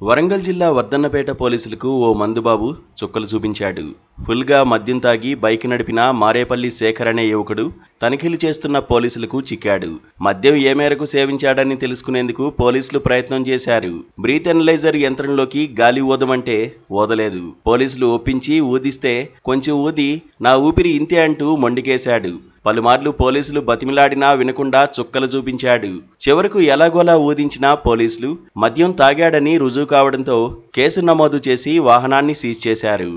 వరంగల్ జిల్లా వర్ధన్నపేట పోలీసులకు ఓ మందుబాబు చుక్కలు చూపించాడు. ఫుల్గా మద్యం తాగి బైక్ నడిపిన మారేపల్లి శేఖర్ అనే యువకుడు తనిఖీలు చేస్తున్న పోలీసులకు చిక్కాడు. మద్యం ఏ మేరకు సేవించాడని తెలుసుకునేందుకు పోలీసులు ప్రయత్నం చేశారు. బ్రీత్ ఎనలైజర్ యంత్రంలోకి గాలి ఊదమంటే ఊదలేదు. పోలీసులు ఒప్పించి ఊదిస్తే కొంచెం ఊది నా ఊపిరి ఇంతే అంటూ మొండికేశాడు. పలుమార్లు పోలీసులు బతిమిలాడినా వినకుండా చుక్కలు చూపించాడు. చివరకు ఎలాగోలా ఊదించిన పోలీసులు మద్యం తాగాడని రుజువు కావడంతో కేసు నమోదు చేసి వాహనాన్ని సీజ్ చేశారు.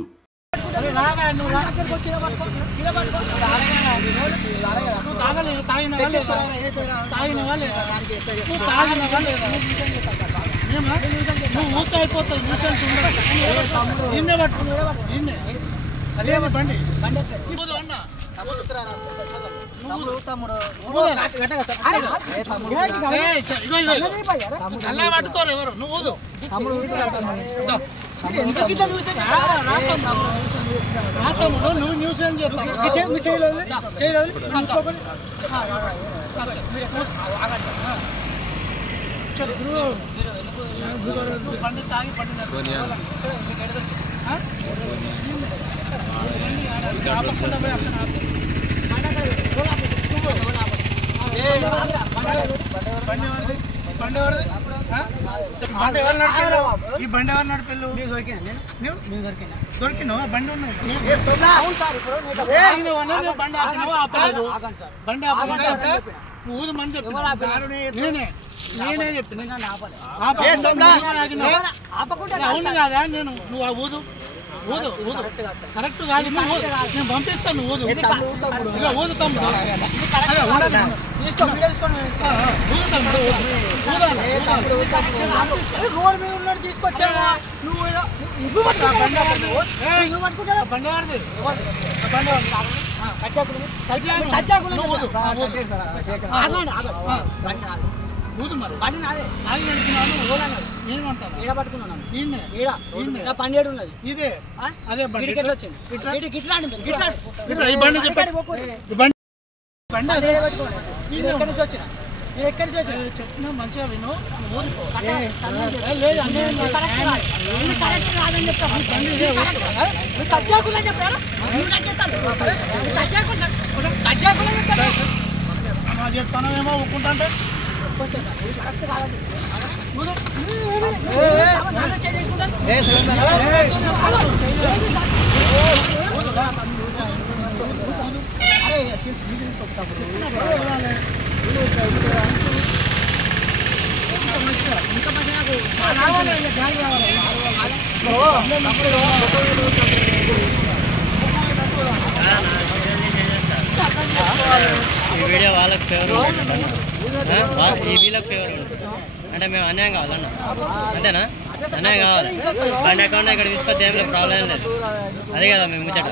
పట్టుకోరు ఎవరు నువ్వు నువ్వు న్యూస్ ఏం చేస్తావు. బండి తాగి ఈ బండి ఎవరు నడిపిల్లు దొరికిన బండి ఉన్నాయి. బండి ఆపలేదు. బండి ఊదు మని చెప్పి నేనే చెప్పిన అవును కాదా నేను నువ్వు ఆ ఊదు ఊదు ఊదు కరెక్ట్ కాదు. నేను పంపిస్తాను ఊదు ఊదు తమ్ముడు తీసుకొచ్చావా ఊదు మరి పన్నెడు ఉన్నది ఇదే అదే బండి ఎక్కడి నుంచి వచ్చిన ఎక్కడి నుంచి వచ్చి చెప్పిన మంచిగా విను. చెప్తానేమో ఒప్పుకుంటా అంటే వీడియో వాళ్ళకి ఫేవర్ ఈ వీళ్ళకి ఫేవర్ అంటే మేము అన్యాయం కావాలన్న అంతేనా? అన్యాయం కావాలి. బండి అకౌంట్ ఇక్కడ తీసుకొస్తే ఏం లేదు, ప్రాబ్లం లేదు. అదే కదా మేము ముచ్చట.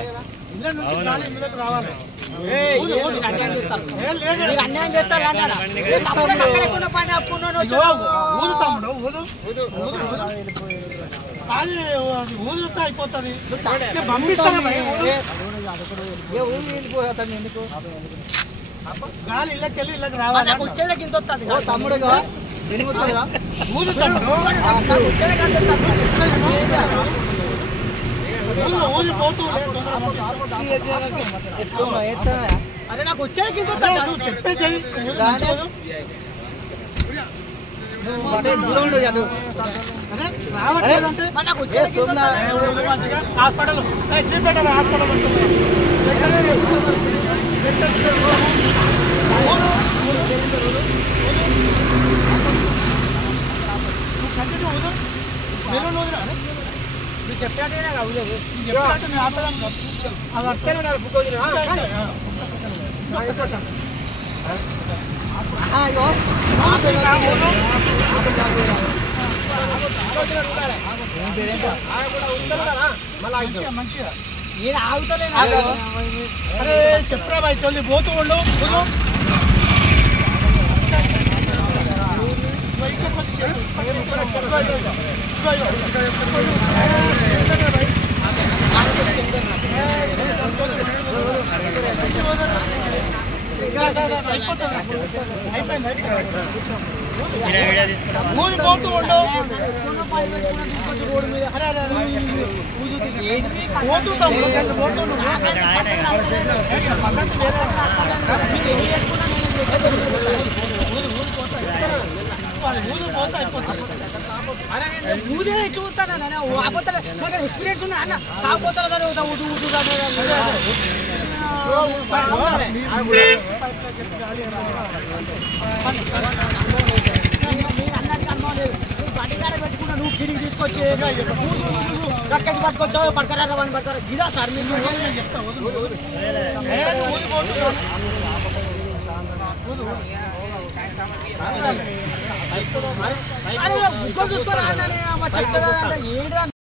ఊదుతా అయిపోతుంది. గాలి ఇళ్ళకెళ్ళి ఇళ్ళకి రావాలి. తమ్ముడుగా ఊదు తమ్ముడు ఊదిపోతూ అరే నాకు వచ్చేది చెప్పే హాస్పిటల్ చూపెట్టాలి. హాస్పిటల్ నువ్వు చెప్పినట్టే మంచిగా నేను ఆగుతలే. అరే చెప్పరా బాయ్ తొలి పోతూ ఉండు. అయిపోతుంది. వీడియో తీసుకుంటాం. ఊదిపోతూ ఉండు. పోతూ తమ్ముడు అక్కడ ఆయనే కదా. ఊదే చూస్తాను ఆపోతాను నాకు ఎక్స్పీరియన్స్ ఉన్నా అన్న కాకపోతారా ఊదు ఊదు అన్నట్టు అనుభవం లేదు బండికాడ పెట్టుకున్నా నువ్వు కిడికి తీసుకొచ్చి రక్కకి పట్టుకొచ్చావు పడతారా వాడిని పడతారా ఇదా సార్ మీరు చెప్తా చూసుకోరా చెప్తా ఏంటి